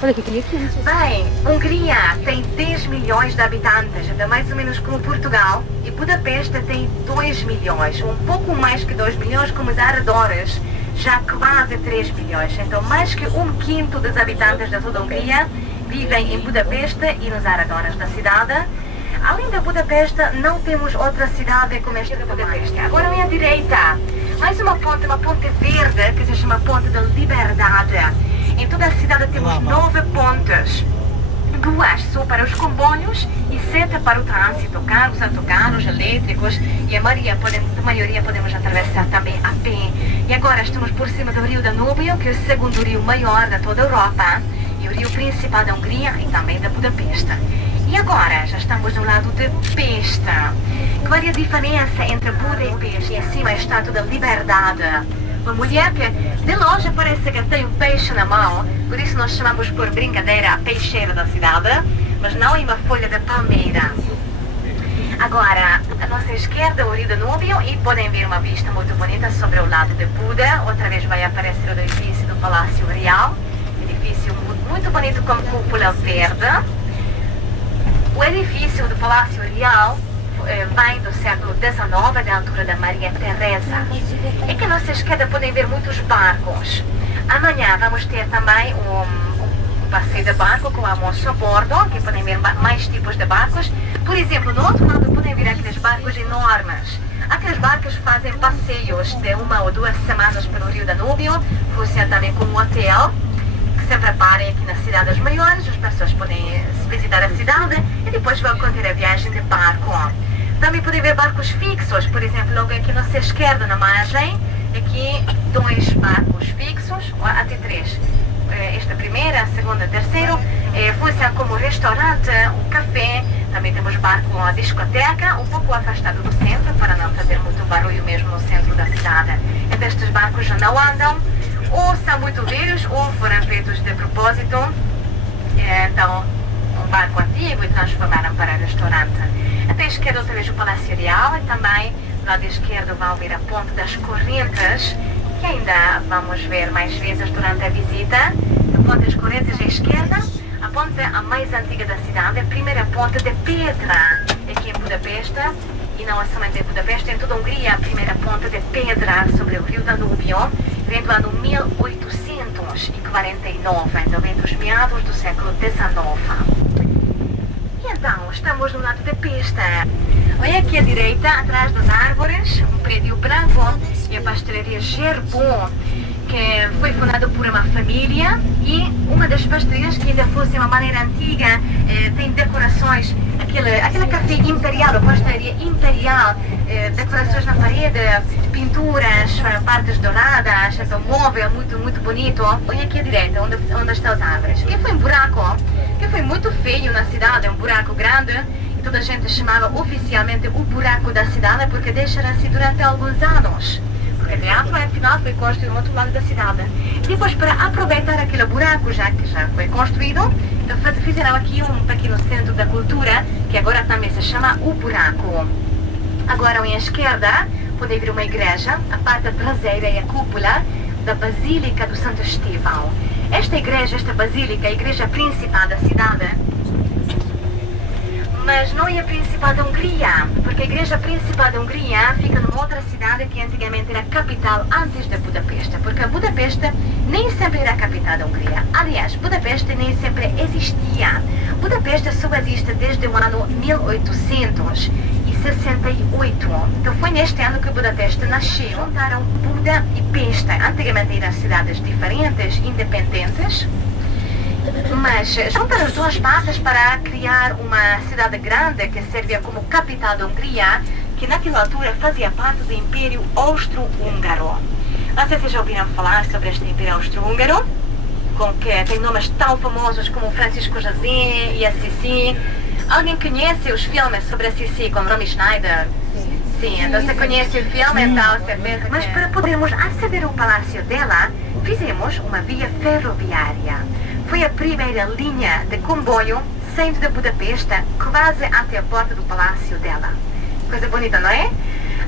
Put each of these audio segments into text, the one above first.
Olha que queria 500. Bem, Hungria tem 10 milhões de habitantes, então mais ou menos como Portugal, e Budapeste tem 2 milhões, um pouco mais que 2 milhões, como os arredores, já quase 3 milhões. Então mais que um quinto dos habitantes da toda a Hungria vivem em Budapeste e nos arredores da cidade. Além da Budapeste, não temos outra cidade como esta de Budapeste. Agora à minha direita, mais uma ponte verde, que se chama Ponte da Liberdade. Em toda a cidade temos 9 pontes. 2 são para os comboios e 7 para o trânsito, carros, autocarros, elétricos, e a maioria podemos atravessar também a pé. E agora estamos por cima do rio Danúbio, que é o segundo rio maior da toda a Europa, e o rio principal da Hungria e também da Budapeste. E agora já estamos no lado de Peste. Qual é a diferença entre Buda e Peste? E acima a Estátua da Liberdade. Uma mulher que de longe parece que tem um peixe na mão, por isso nós chamamos por brincadeira a peixeira da cidade, mas não é uma folha de palmeira. Agora, à nossa esquerda o rio Danúbio, e podem ver uma vista muito bonita sobre o lado de Buda. Outra vez vai aparecer o edifício do Palácio Real, edifício muito bonito com cúpula verde. O edifício do Palácio Real vem do século XIX, da altura da Maria Teresa. E que à nossa esquerda podem ver muitos barcos. Amanhã vamos ter também um passeio de barco com almoço a bordo, que podem ver mais tipos de barcos. Por exemplo, no outro lado podem ver aqueles barcos enormes. Aqueles barcos fazem passeios de 1 ou 2 semanas pelo rio Danúbio, funcionam também como hotel. Sempre parem aqui nas cidades maiores, as pessoas podem visitar a cidade e depois vão continuar a viagem de barco. Também podem ver barcos fixos, por exemplo, logo aqui na nossa esquerda, na margem, aqui 2 barcos fixos, até 3. Esta primeira, a segunda, a terceiro, funcionam como restaurante, um café, também temos barco a discoteca, um pouco afastado do centro, para não fazer muito barulho mesmo no centro da cidade. Então estes barcos já não andam, ou são muito velhos, ou foram feitos de propósito, então um barco antigo e transformaram para restaurante. Até a esquerda outra vez o Palácio Real, e também do lado esquerdo vão ver a Ponte das Correntes, que ainda vamos ver mais vezes durante a visita. A Ponte das Correntes à esquerda, a ponte a mais antiga da cidade, a primeira ponte de pedra aqui em Budapeste, e não é somente em Budapeste, em toda a Hungria, a primeira ponte de pedra sobre o rio Danúbio, vem do ano 1849, então vem dos meados do século XIX. E então, estamos no lado de Peste. Olha aqui à direita, atrás das árvores, um prédio branco, e a pastelaria Gerbon, que foi fundada por uma família, e uma das pastelarias que ainda fosse uma maneira antiga, tem decorações, aquele café imperial, a pastelaria imperial, decorações na parede, pinturas, partes douradas, então móvel muito bonito. Olha aqui à direita, onde estão as árvores. E foi um buraco que foi muito feio na cidade, um buraco grande, e toda a gente chamava oficialmente o buraco da cidade, porque deixaram assim durante alguns anos. Porque o teatro, afinal, foi construído no outro lado da cidade. E depois, para aproveitar aquele buraco, já que já foi construído, então fizeram aqui um pequeno centro da cultura, que agora também se chama O Buraco. Agora, à esquerda, podem ver uma igreja, a parte traseira e a cúpula da Basílica do Santo Estevão. Esta igreja, esta basílica, é a igreja principal da cidade, mas não é a principal da Hungria, porque a igreja principal da Hungria fica numa outra cidade que antigamente era a capital antes de Budapeste, porque Budapeste nem sempre era a capital da Hungria. Aliás, Budapeste nem sempre existia. Budapeste só existe desde o ano 1868. Então foi neste ano que Budapeste nasceu. Juntaram Buda e Peste. Antigamente eram cidades diferentes, independentes, mas juntaram as duas partes para criar uma cidade grande que servia como capital da Hungria, que naquela altura fazia parte do Império Austro-Húngaro. Não sei se já ouviram falar sobre este Império Austro-Húngaro, com que tem nomes tão famosos como Francisco José e Assisi. Alguém conhece os filmes sobre Assisi com Romy Schneider? Sim, então você conhece o filme, então você pensa. Mas para podermos aceder ao palácio dela, fizemos uma via ferroviária. Foi a primeira linha de comboio saindo de Budapeste, quase até a porta do palácio dela. Coisa bonita, não é?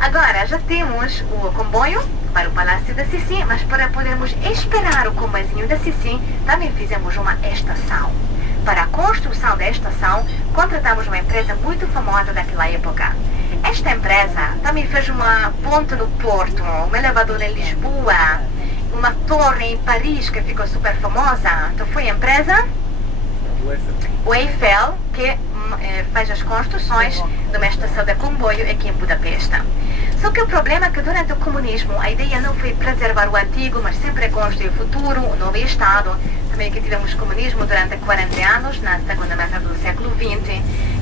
Agora já temos o comboio para o Palácio da Sissi, mas para podermos esperar o comboiozinho da Sissi, também fizemos uma estação. Para a construção da estação, contratamos uma empresa muito famosa daquela época. Esta empresa também fez uma ponte no Porto, um elevador em Lisboa, uma torre em Paris que ficou super famosa. Então foi a empresa o Eiffel que faz as construções de uma estação de comboio aqui em Budapeste. Só que o problema é que durante o comunismo a ideia não foi preservar o antigo, mas sempre construir o futuro, o novo Estado. Também aqui tivemos comunismo durante 40 anos, na segunda metade do século XX.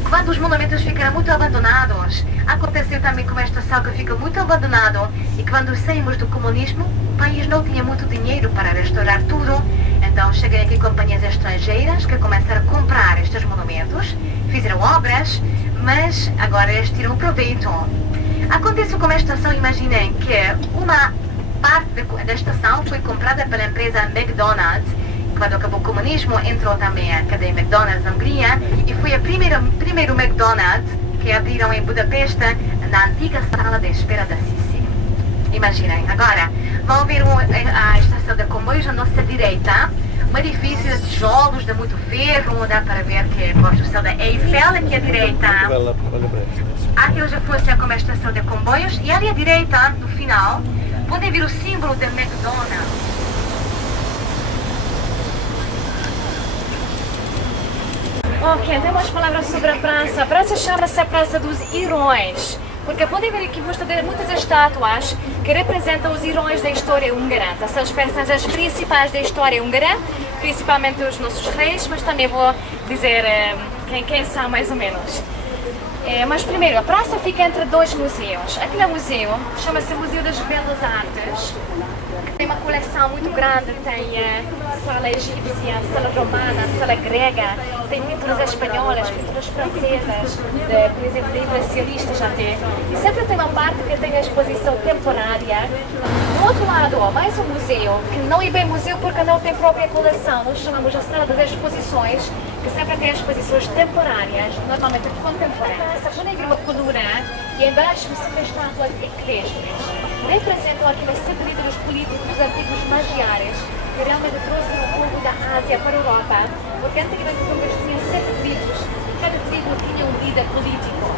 Quando os monumentos ficaram muito abandonados, aconteceu também com a estação que fica muito abandonado, e quando saímos do comunismo, o país não tinha muito dinheiro para restaurar tudo. Então chegaram aqui companhias estrangeiras que começaram a comprar estes monumentos, fizeram obras, mas agora eles tiram proveito. Aconteceu com a estação, imaginem que uma parte da estação foi comprada pela empresa McDonald's. Quando acabou o comunismo, entrou também a cadeia McDonald's na Hungria, e foi a primeiro McDonald's que abriram em Budapeste, na antiga sala de espera da Sissi. Imaginem, agora vão ver a estação de comboios à nossa direita, um edifício de tijolos, de muito ferro, dá para ver que é a construção da Eiffel aqui à direita. Aquilo já foi como a estação de comboios, e ali à direita, no final, podem ver o símbolo da McDonald's. Ok, temos palavras sobre a praça. A praça chama-se a Praça dos Heróis, porque podem ver aqui muitas estátuas que representam os heróis da história húngara. São os personagens principais da história húngara, principalmente os nossos reis, mas também vou dizer quem são mais ou menos. Mas primeiro, a praça fica entre dois museus. Aquele museu chama-se Museu das Belas Artes. Tem uma coleção muito grande, tem sala egípcia, sala romana, sala grega, tem pinturas espanholas, pinturas francesas, por exemplo, de impressionistas até. E sempre tem uma parte que tem a exposição temporária. Do outro lado, mais um museu, que não é bem museu porque não tem própria coleção. Nós chamamos a sala das exposições, que sempre tem exposições temporárias, normalmente contemporâneas. Essa podem ver uma coluna e embaixo sempre estátuas equestres. Representam aqueles segredos políticos antigos magiares que realmente trouxeram o povo da Ásia para a Europa, porque antigamente os húngaros tinham 7 tribos e cada tribo tinha um líder político.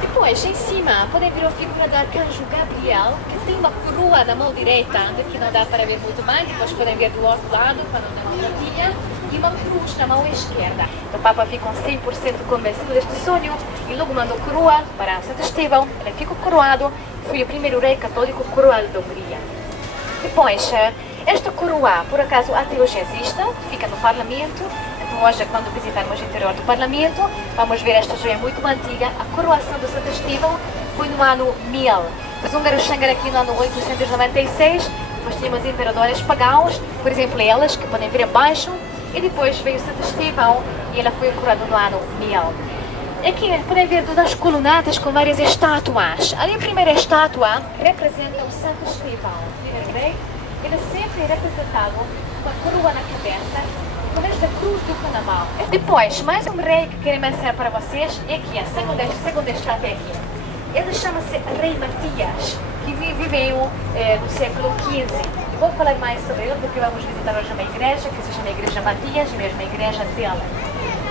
Depois, em cima, podem ver a figura do arcanjo Gabriel, que tem uma coroa na mão direita, daqui não dá para ver muito bem, depois podem ver do outro lado, quando tem uma plantilha, e uma cruz na mão esquerda. O Papa ficou 100% convencido deste sonho e logo mandou coroa para Santo Estevão. Ele ficou coroado, foi o primeiro rei católico coroado da Hungria. Depois, esta coroa, por acaso, até hoje existe, fica no Parlamento. Então hoje, quando visitarmos o interior do Parlamento, vamos ver esta joia muito antiga. A coroação de Santo Estevão foi no ano 1000. Os húngaros chegaram aqui no ano 896, depois tínhamos imperadores pagãos, por exemplo, elas, que podem ver abaixo, e depois veio Santo Estevão e ela foi coroada no ano 1000. Aqui podem ver duas colunatas com várias estátuas. Ali a primeira estátua representa o Santo Estevão, primeiro rei. Ele sempre é representado com a coroa na cabeça, com esta cruz do Panamá. Depois, mais um rei que quero mencionar para vocês é aqui, a segunda estátua é aqui. Ele chama-se Rei Matias, que viveu no século XV. Vou falar mais sobre ele porque vamos visitar hoje uma igreja, que se chama Igreja Matias, mesmo a igreja dele.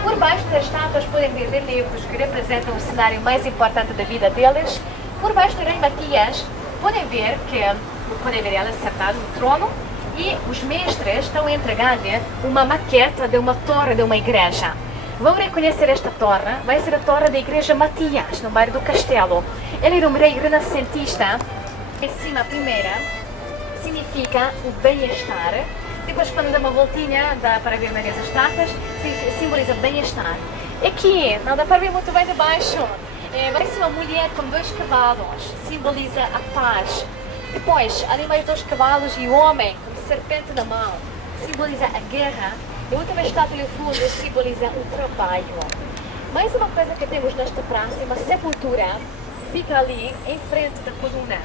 Por baixo das estátuas podem ver relevos que representam o cenário mais importante da vida deles. Por baixo do Rei Matias, podem ver ele sentado no trono e os mestres estão a entregar-lhe uma maquete de uma torre de uma igreja. Vão reconhecer esta torre, vai ser a torre da Igreja Matias, no bairro do Castelo. Ele era um rei renascentista. Em cima, a primeira, significa o bem-estar. Depois, quando dá uma voltinha, dá para ver várias estátuas, simboliza bem-estar. Aqui, não dá para ver muito bem de baixo, vai ser uma mulher com 2 cavalos, simboliza a paz. Depois, ali mais 2 cavalos e o homem com serpente na mão, simboliza a guerra. A última estátua no fundo simboliza o trabalho. Mais uma coisa que temos nesta praça é uma sepultura, fica ali em frente da coluna.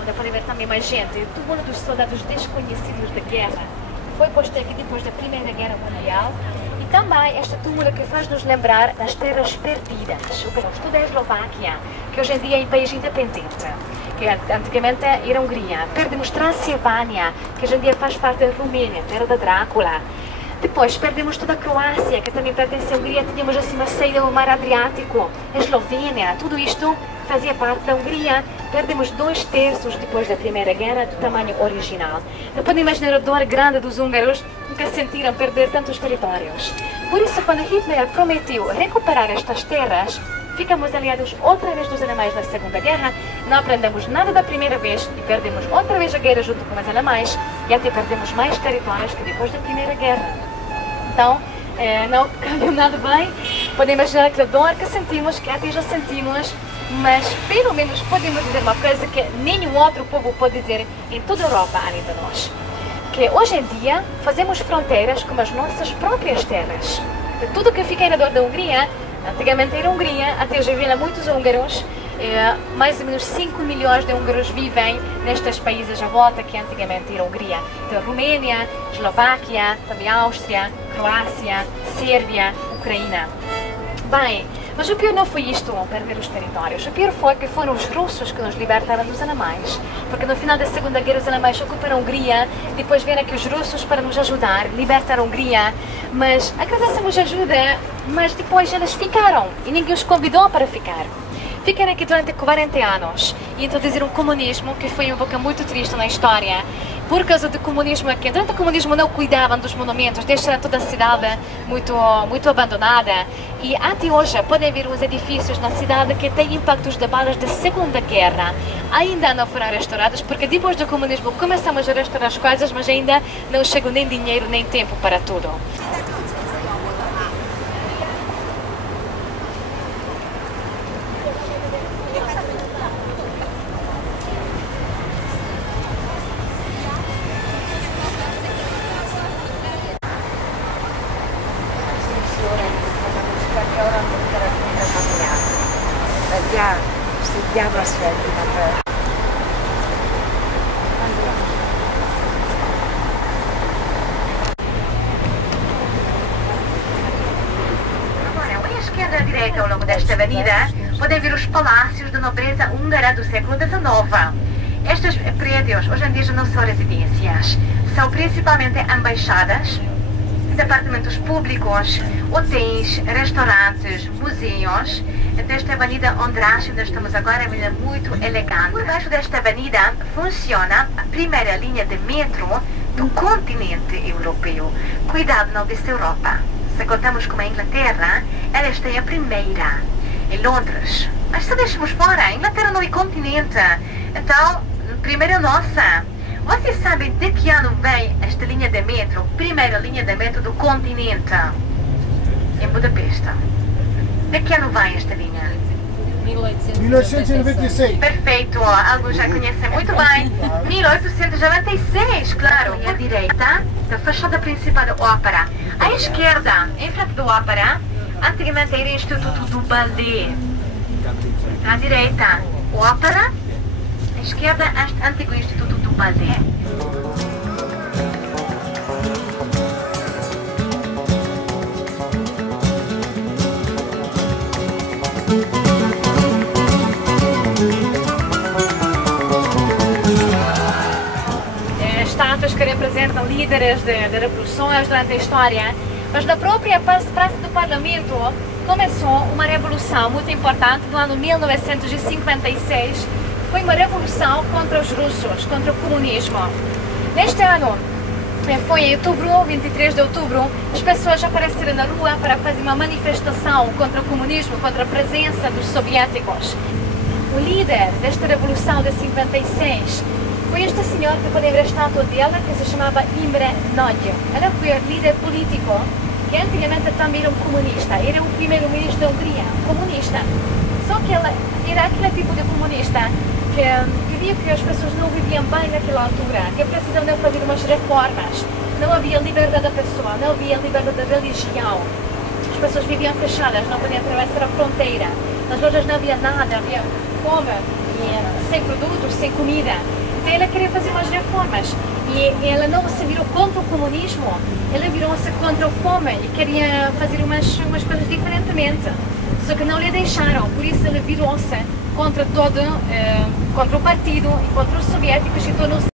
Onde podem ver também mais gente, o túmulo dos soldados desconhecidos da guerra. Foi posto aqui depois da Primeira Guerra Mundial. E também esta túmula que faz-nos lembrar das terras perdidas, o sul da Eslováquia, que hoje em dia é um país independente. que antigamente era Hungria. Perdemos Transilvânia, que hoje em dia faz parte da Romênia, terra da Drácula. Depois perdemos toda a Croácia, que também pertence à Hungria, tínhamos assim uma saída ao mar Adriático, a Eslovénia, tudo isto fazia parte da Hungria. Perdemos 2/3 depois da Primeira Guerra do tamanho original. Não podem imaginar a dor grande dos húngaros, nunca sentiram perder tantos territórios. Por isso, quando Hitler prometeu recuperar estas terras, ficamos aliados outra vez dos alemães na Segunda Guerra, não aprendemos nada da primeira vez e perdemos outra vez a guerra junto com os alemães e até perdemos mais territórios que depois da Primeira Guerra. Então, não cambiou nada bem. Podem imaginar aquela dor que sentimos, que até já sentimos, mas pelo menos podemos dizer uma coisa que nenhum outro povo pode dizer em toda a Europa além de nós. Que hoje em dia fazemos fronteiras com as nossas próprias terras. De tudo que fica em redor da Hungria, antigamente era Hungria, até hoje vivem muitos húngaros, mais ou menos 5 milhões de húngaros vivem nestes países à volta que antigamente era Hungria. Então, Romênia, Eslováquia, também Áustria, Croácia, Sérvia, Ucrânia. Bem, mas o pior não foi isto, perder os territórios. O pior foi que foram os russos que nos libertaram dos alemães. Porque no final da Segunda Guerra os alemães ocuparam a Hungria, depois vieram aqui os russos para nos ajudar, libertaram a Hungria, mas agradecemos a ajuda, mas depois eles ficaram e ninguém os convidou para ficar. Ficaram aqui durante 40 anos e introduziram o comunismo, que foi uma época muito triste na história. Por causa do comunismo aqui, durante o comunismo não cuidavam dos monumentos, deixaram toda a cidade muito abandonada. E até hoje podem ver os edifícios na cidade que têm impactos de balas da Segunda Guerra. Ainda não foram restaurados, porque depois do comunismo começamos a restaurar as coisas, mas ainda não chegou nem dinheiro nem tempo para tudo. Studiava Svelti. Agora, à esquerda e à direita, ao longo desta avenida, podem ver os palácios da nobreza húngara do século XIX. Estes prédios hoje em dia já não são residências, são principalmente embaixadas, departamentos públicos, hotéis, restaurantes, museus. Desta avenida Andrássy, onde estamos agora, é uma avenida muito elegante. Por baixo desta avenida funciona a primeira linha de metro do continente europeu. Cuidado, não disse Europa. Se contamos com a Inglaterra, elas têm a primeira, em Londres. Mas se deixamos fora, a Inglaterra não é continente. Então, primeira nossa. Vocês sabem de que ano vem esta linha de metro? Primeira linha de metro do continente, em Budapeste. De que ano vai esta linha? 1896. Perfeito, alguns já conhecem muito bem. 1896, claro. E à direita, da fachada principal da ópera. À esquerda, em frente da ópera, antigamente era o Instituto do Ballet. À direita, ópera. À esquerda, este antigo Instituto do Ballet. Estátuas que representam líderes de revoluções durante a história, mas na própria Praça do Parlamento começou uma revolução muito importante no ano 1956. Foi uma revolução contra os russos, contra o comunismo. Neste ano, foi em outubro, 23 de outubro, as pessoas apareceram na rua para fazer uma manifestação contra o comunismo, contra a presença dos soviéticos. O líder desta revolução de 56 foi esta senhora que podem ver a estátua dela, que se chamava Imre Nagy. Ela foi a líder político, que antigamente também era um comunista. Era o primeiro-ministro da Hungria, comunista. Só que ela era aquele tipo de comunista que via que as pessoas não viviam bem naquela altura, que precisavam de fazer umas reformas. Não havia liberdade da pessoa, não havia liberdade da religião. As pessoas viviam fechadas, não podiam atravessar a fronteira. Nas lojas não havia nada, havia fome, sem produtos, sem comida. Então ela queria fazer umas reformas. E ela não se virou contra o comunismo, ela virou-se contra a fome e queria fazer umas coisas diferentemente. só que não lhe deixaram, por isso ele virou-se contra todo, contra o partido e contra os soviéticos e tornou-se